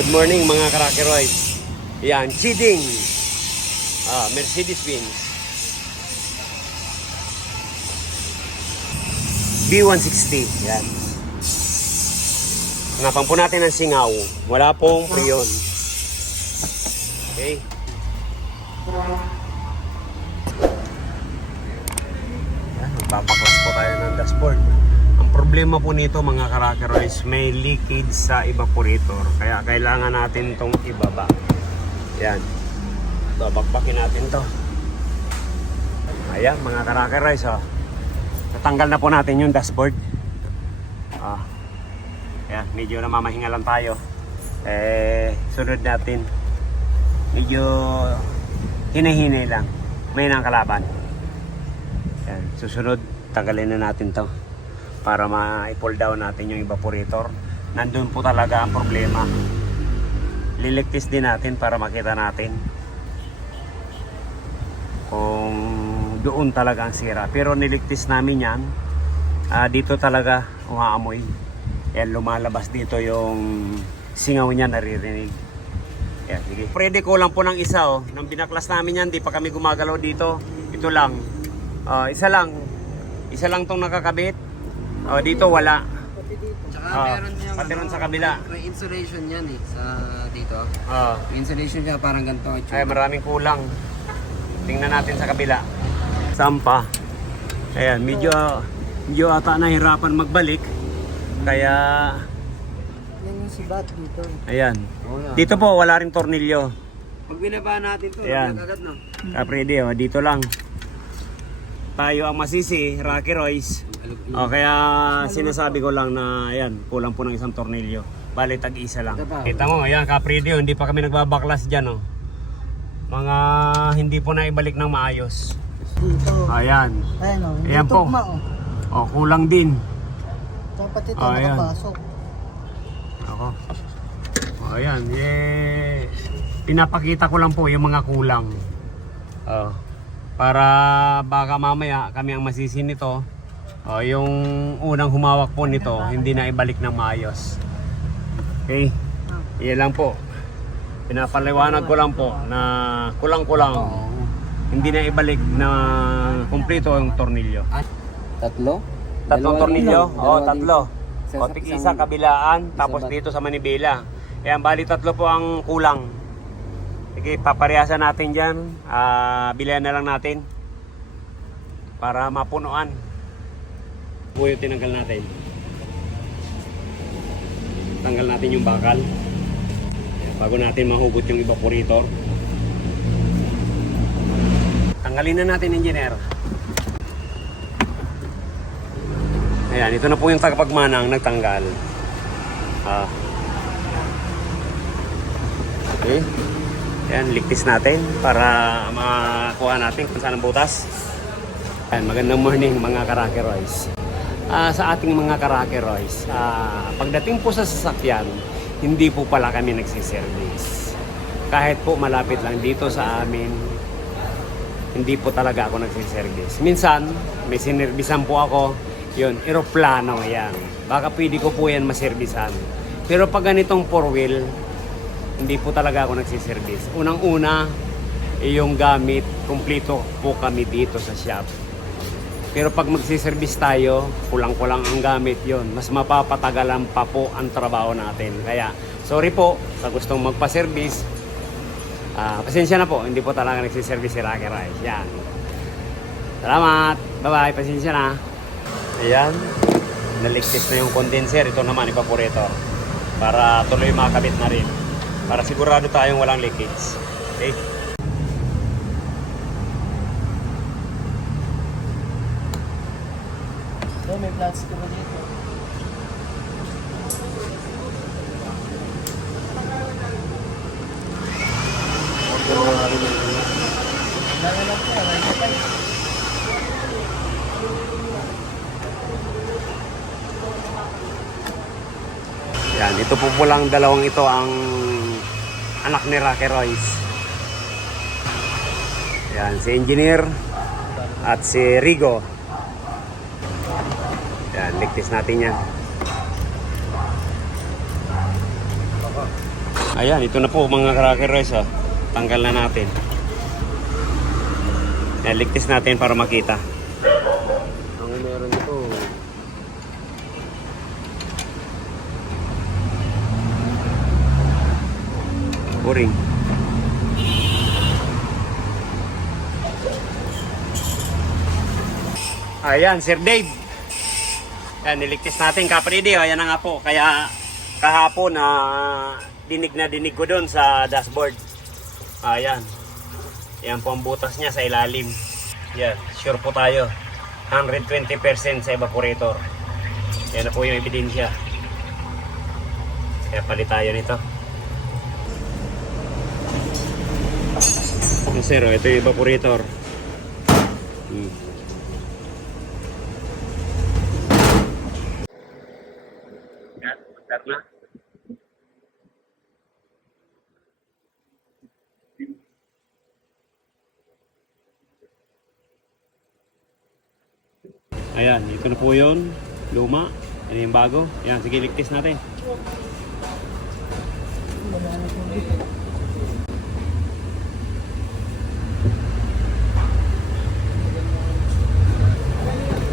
Good morning mga Karakeroys. Yan, cheating. Mercedes-Benz B160. Yan. Hanapan po natin ang singaw. Wala pong priyon. Okay. Yan, magpapaklas po tayo ng dashboard. Ang problema po nito mga Karakeroys, may leakage sa evaporator. Kaya kailangan natin itong ibaba. Yan. Babakbakin natin to. Ayan mga Karakeroys. Natanggal na po natin yung dashboard. Ayan, medyo namamahinga lang tayo. Sunod natin. Medyo hinahinay lang. May nang kalaban. Ayan, susunod, tanggalin na natin to para ma-pull down natin yung evaporator. Nandun po talaga ang problema. Liligtis din natin para makita natin kung doon talaga ang sira. Pero niligtis namin yan. Dito talaga umaamoy. Yan, lumalabas dito yung singaw niya, naririnig. Yan, sige. Pwede ko lang po ng isa. Nang binaklas namin yan, di pa kami gumagalaw dito. Ito lang. Isa lang tong nakakabit. Dito wala. Pati dito. Tsaka meron niyang pati ron sa kabila. may insulation yan sa dito. May insulation siya parang ganito. Ay, maraming kulang. Tingnan natin sa kabila. Sampa. Ayan, medyo ata nahirapan magbalik. Kaya Yan yung sibat dito. ayan. Dito po wala ring tornilyo. Pag binaba natin to, Ayan. agad no. Kaprede, dito lang. Tayo ang masisi, Karakeroys. Kaya sinasabi ko lang na ayan, kulang po ng isang tornilyo. Bale, tag-isa lang. Kita mo, ayan, Kaprede, hindi pa kami nagbabaklas dyan. Mga hindi po na ibalik ng maayos. Dito. Ayan. Ayan o. Ayan po. Kulang din. Dapat ito Ayan. nakapasok. Ako. Ayan, pinapakita ko lang po yung mga kulang. Para baka mamaya kami ang masisi nito. Yung unang humawak po nito, hindi na ibalik ng maayos. Okay? Iyan lang po. Pinapaliwanag ko lang po na kulang-kulang. Hindi na ibalik na kumpleto yung tornilyo. Tatlo? Tatlong tornilyo? Tatlo. Isa Isa kabilaan, tapos ba? dito sa manibela. Ayan, bali tatlo po ang kulang. Sige, paparehasan natin dyan. Bilihan na lang natin para mapunuan. Buyo tinanggal natin. Tanggal natin yung bakal. Ayan, bago natin mahugot yung evaporator. Tanggalin na natin, engineer. Ayan, ito na po yung tagapagmanang nagtanggal. Okay. Ayan, ligtis natin para makuha natin kung saan ang butas. Ayan, magandang morning mga Karakeroys. Sa ating mga Karakeroys, pagdating po sa sasakyan, hindi po pala kami nagsiservice. Kahit po malapit lang dito sa amin, hindi po talaga ako nagsiservice. Minsan, may sinerbisan po ako, yun, eroplano yan. Baka pwede ko po yan maservisan. Pero pag ganitong 4-wheel, hindi po talaga ako nagsiservice. Unang-una, yung gamit, kumpleto po kami dito sa shop. Pero pag magsiservice tayo, kulang-kulang ang gamit yon, mas mapapatagalan pa po ang trabaho natin. Kaya, sorry po sa gustong magpa-service. Pasensya na po, hindi po talaga nagsiservice si Karakeroys. Yan. Salamat. Bye-bye. Pasensya na. Ayan. Naligtis na yung condenser. Ito naman, evaporator. Para tuloy makabit na rin. Para sigurado tayong walang leakage. Okay? So, may plastic ba dito? Lalo lang po, may patay. Yan, ito po lang dalawang ito ang anak ni Karakeroys. Yan, si Engineer at si Rigo. Yan, ligtis natin yan. Ayan, ito na po mga Cracker Rice. Oh. Tanggal na natin. Ayan, ligtis natin para makita. Ang meron ito. Boring. Ayan, Sir Dave. Ayan, niligtis natin kapridi. Ayan na nga po. Kaya kahapon dinig na dinig ko doon sa dashboard. Ayan. Ayan po ang butas niya sa ilalim. Yan, sure po tayo. 120% sa evaporator. Yan na po yung ebidensya. Kaya palit tayo nito. Yung sir, ito yung evaporator. Yan, start na. Ayan, ito na po yun. Luma. Yan yung bago. Ayan, sige, ligtis natin.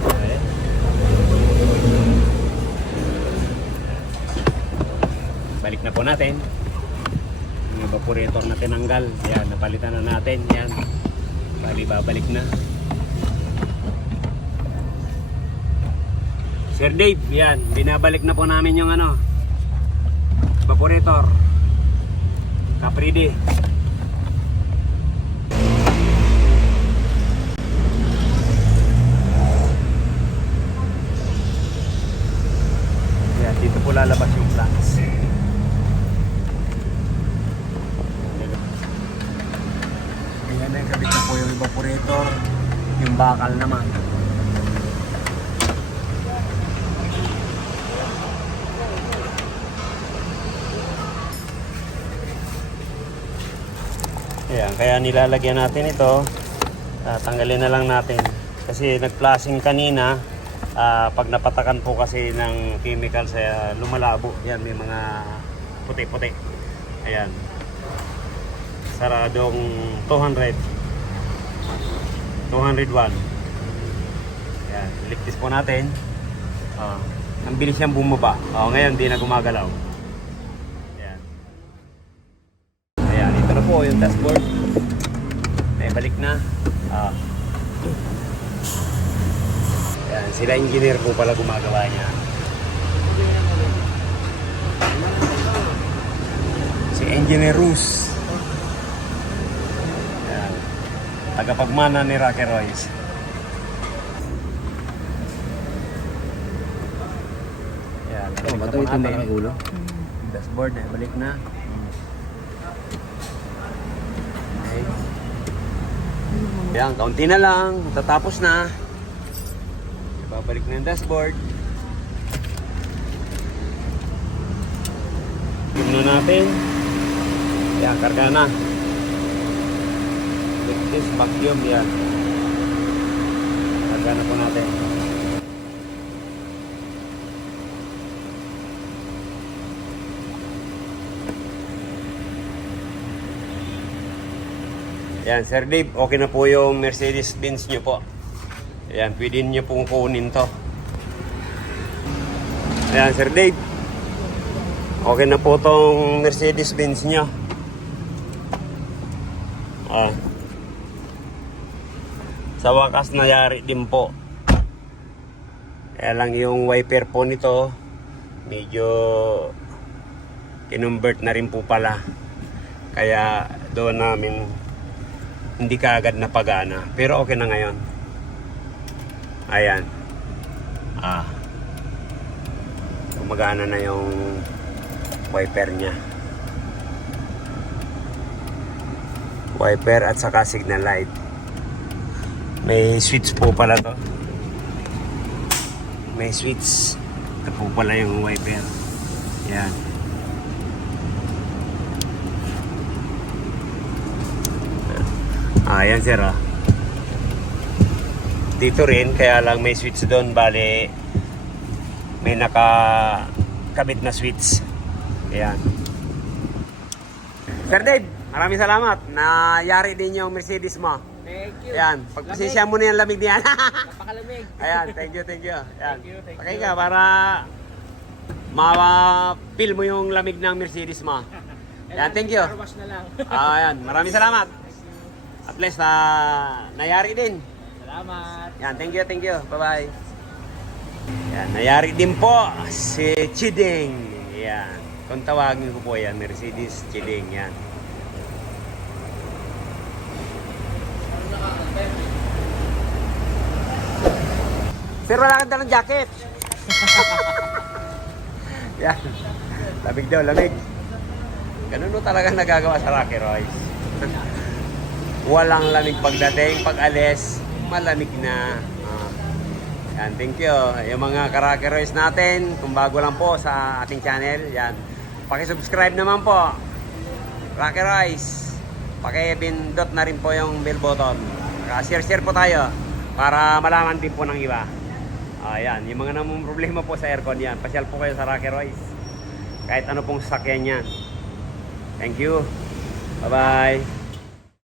Okay. Balik na po natin. Yung evaporator na tinanggal. Ayan, napalitan na natin. Ayan. Bali, babalik na. Sir Dave, yan, binabalik na po namin yung evaporator. Capridi. Yan, dito po lalabas yung flux. Ayan na yung kabit na po yung evaporator. Yung bakal naman. Ayan, kaya nilalagyan natin ito. Tanggalin na lang natin. Kasi nag-flashing kanina. Pag napatakan po kasi ng chemical sa lumalabo. Ayan, may mga puti-puti. Ayan. Saradong 200. 201. Ayan, ligtis po natin. Ang bilis siyang bumaba. Ngayon, di na gumagalaw. Po yung dashboard may balik na. Ayan, sila engineer po pala gumagawa niya. Si Engineer Rus. Ayan, tagapagmana ni Rocky Royce. Ayan, Bato ito malaking ulo. Dashboard na balik na. Yan, kaunti na lang. Tatapos na. Babalik na yung dashboard. Tignan natin. Yan, karga na. With this vacuum, yan. Karga na po natin. Yan, Sir Dave, okay na po yung Mercedes-Benz nyo po. Yan, pwede nyo pong kunin to. Yan, Sir Dave. Okay na po tong Mercedes-Benz nyo. Sa wakas nayari din po. Kaya lang yung wiper po nito, medyo kinumbert na rin po pala. Kaya doon namin hindi kaagad napagana. Pero okay na ngayon. Ayan. Gumagana na yung wiper niya. Wiper at saka signal light. May switch po pala to. May switch. Ito po pala yung wiper. Ayan. Ayan sir. Dito rin, kaya lang may switch doon. Bale, may nakakabit na switch. Ayan. Sir Dave, maraming salamat. Nayari din yung Mercedes mo. Thank you. Ayan, pagpasensya mo na yung lamig niyan. Napakalamig. Ayan, thank you, thank you. Ayan. Thank you, thank Okay you. ka, para ma-feel mo yung lamig ng Mercedes mo. Ayan, thank you. Car wash na lang. Ayan, maraming salamat. At least, nayari din. Salamat. Yan, thank you, thank you. Bye-bye. Yan, nayari din po si Chiding. Yan. Kung tawagin ko po yan, Mercedes Chiding. Yan. Sir, wala kang dalang jacket. Yan. Lamig daw, lamig. Ganun no talaga nagagawa sa Rocky Royce. Walang lamig pagdating, pag alis, malamig na. Yan, thank you. Yung mga ka-Rocky Royce natin, kung bago lang po sa ating channel, yan. Paki-subscribe naman po. Rocky Royce. Paki-pindot na rin po yung bell button. Share po tayo para malaman din po ng iba. Ayan, yung mga namang problema po sa aircon yan, pasyal po kayo sa Rocky Royce. Kahit ano pong sasakyan yan. Thank you. Bye-bye.